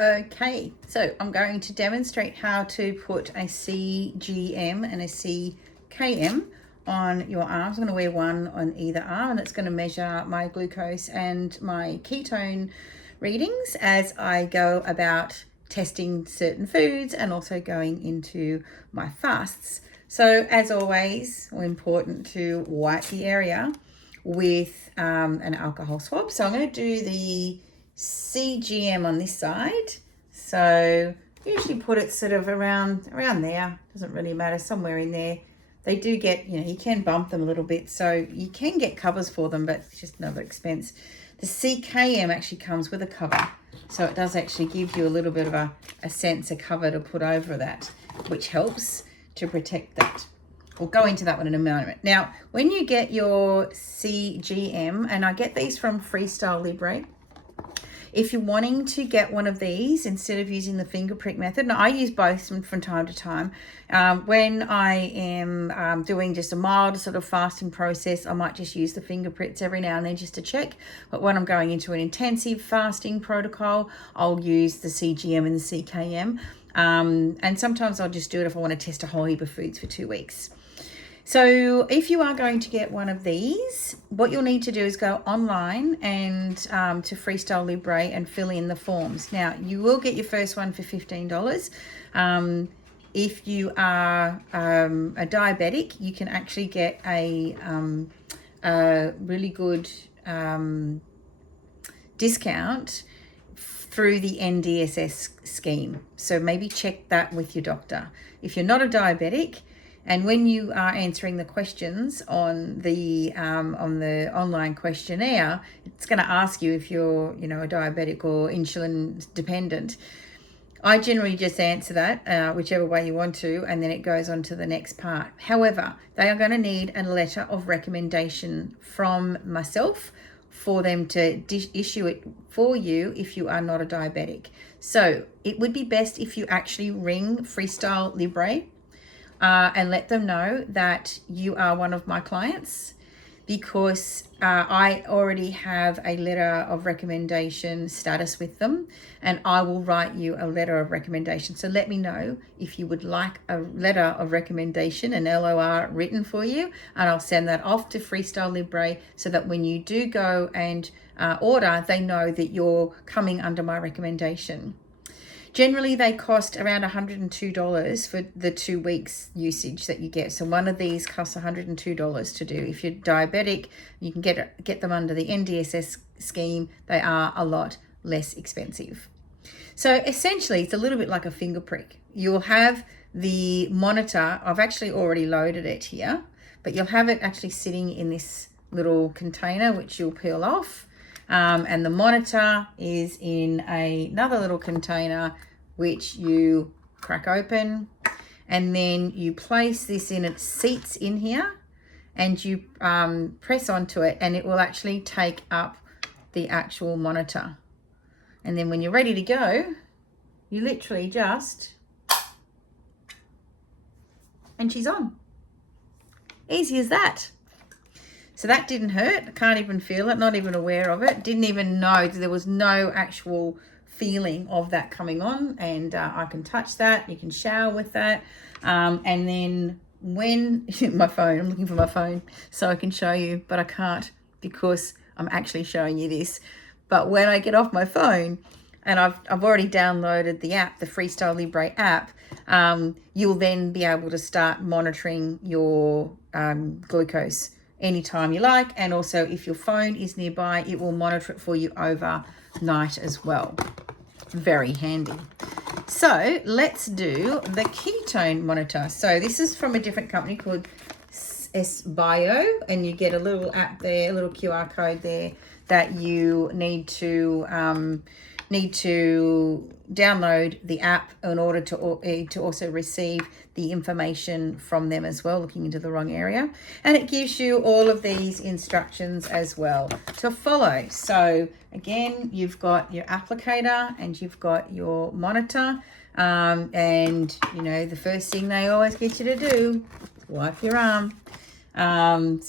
Okay, so I'm going to demonstrate how to put a CGM and a CKM on your arms. I'm going to wear one on either arm, and it's going to measure my glucose and my ketone readings as I go about testing certain foods and also going into my fasts. So as always, important to wipe the area with an alcohol swab. So I'm going to do the CGM on this side. So usually put it sort of around there. Doesn't really matter, somewhere in there. They do get, you can bump them a little bit, so you can get covers for them, but it's just another expense. The CKM actually comes with a cover, so it does actually give you a little bit of a sensor cover to put over that, which helps to protect that. We'll go into that one in a moment. Now, when you get your CGM, and I get these from Freestyle Libre, if you're wanting to get one of these instead of using the finger prick method, and I use both from time to time, when I am doing just a mild sort of fasting process, I might just use the finger pricks every now and then just to check. But when I'm going into an intensive fasting protocol, I'll use the CGM and the CKM. And sometimes I'll just do it if I want to test a whole heap of foods for 2 weeks. So if you are going to get one of these, what you'll need to do is go online and to Freestyle Libre and fill in the forms. Now, you will get your first one for $15. If you are a diabetic, you can actually get a really good discount through the NDSS scheme. So maybe check that with your doctor. If you're not a diabetic, and when you are answering the questions on the online questionnaire, it's going to ask you if you're, a diabetic or insulin dependent. I generally just answer that, whichever way you want to, and then it goes on to the next part. However, they are going to need a letter of recommendation from myself for them to issue it for you if you are not a diabetic. So it would be best if you actually ring Freestyle Libre and let them know that you are one of my clients, because I already have a letter of recommendation status with them, and I will write you a letter of recommendation. So let me know if you would like a letter of recommendation, an LOR written for you, and I'll send that off to Freestyle Libre so that when you do go and order, they know that you're coming under my recommendation. Generally, they cost around $102 for the 2 weeks usage that you get. So one of these costs $102 to do. If you're diabetic, you can get them under the NDSS scheme. They are a lot less expensive. So essentially, it's a little bit like a finger prick. You'll have the monitor. I've actually already loaded it here, but you'll have it actually sitting in this little container, which you'll peel off. And the monitor is in another little container, which you crack open, and then you place this in. It seats in here, and you press onto it, and it will actually take up the actual monitor. And then when you're ready to go, you literally just, and she's on. Easy as that. So that didn't hurt. I can't even feel it, not even aware of it. Didn't even know there was no actual feeling of that coming on. And I can touch that. You can shower with that. And then when, my phone, I'm looking for my phone so I can show you, but I can't because I'm actually showing you this. But when I get off my phone, and I've already downloaded the app, the Freestyle Libre app, you'll then be able to start monitoring your glucose anytime you like, and also if your phone is nearby, it will monitor it for you overnight as well. Very handy. So let's do the ketone monitor. So this is from a different company called S-Bio, and you get a little app there, a little QR code there that you need to download the app in order to also receive the information from them as well, looking into the wrong area. And it gives you all of these instructions as well to follow. So again, you've got your applicator and you've got your monitor. And the first thing they always get you to do is wipe your arm. So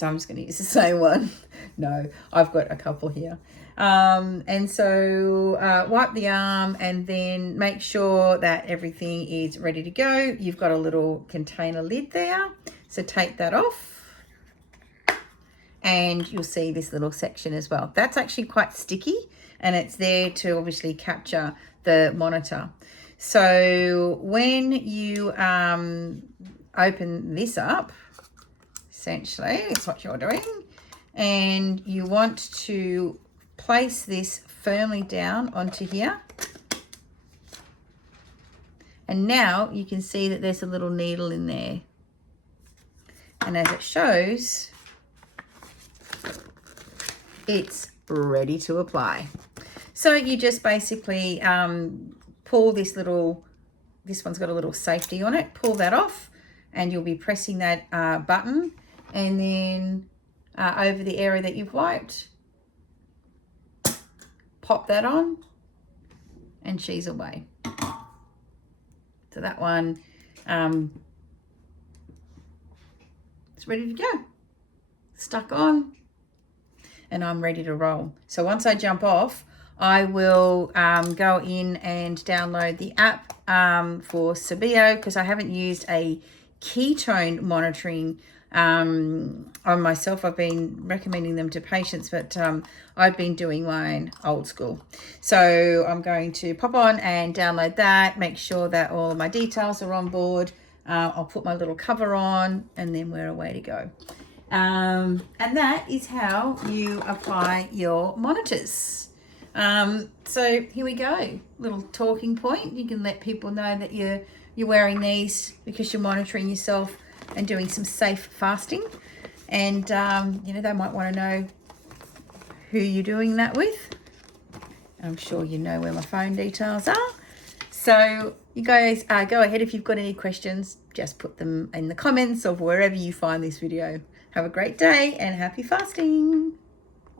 I'm just going to use the same one. No, I've got a couple here. And so wipe the arm and then make sure that everything is ready to go. You've got a little container lid there, so take that off and you'll see this little section as well. That's actually quite sticky and it's there to obviously capture the monitor. So when you open this up, essentially it's what you're doing, and you want to place this firmly down onto here. And now you can see that there's a little needle in there. And as it shows, it's ready to apply. So you just basically pull this one's got a little safety on it, pull that off, and you'll be pressing that button, and then over the area that you've wiped, pop that on, and she's away. So that one it's ready to go. Stuck on, and I'm ready to roll. So once I jump off, I will go in and download the app for Sabio, because I haven't used a ketone monitoring on myself. I've been recommending them to patients, but I've been doing mine old school. So I'm going to pop on and download that, make sure that all of my details are on board. I'll put my little cover on, and then we're away to go. And that is how you apply your monitors. So here we go, little talking point. You can let people know that you're wearing these because you're monitoring yourself and doing some safe fasting, and you know, they might want to know who you're doing that with. I'm sure you know where my phone details are. So you guys go ahead, if you've got any questions, just put them in the comments of wherever you find this video. Have a great day and happy fasting.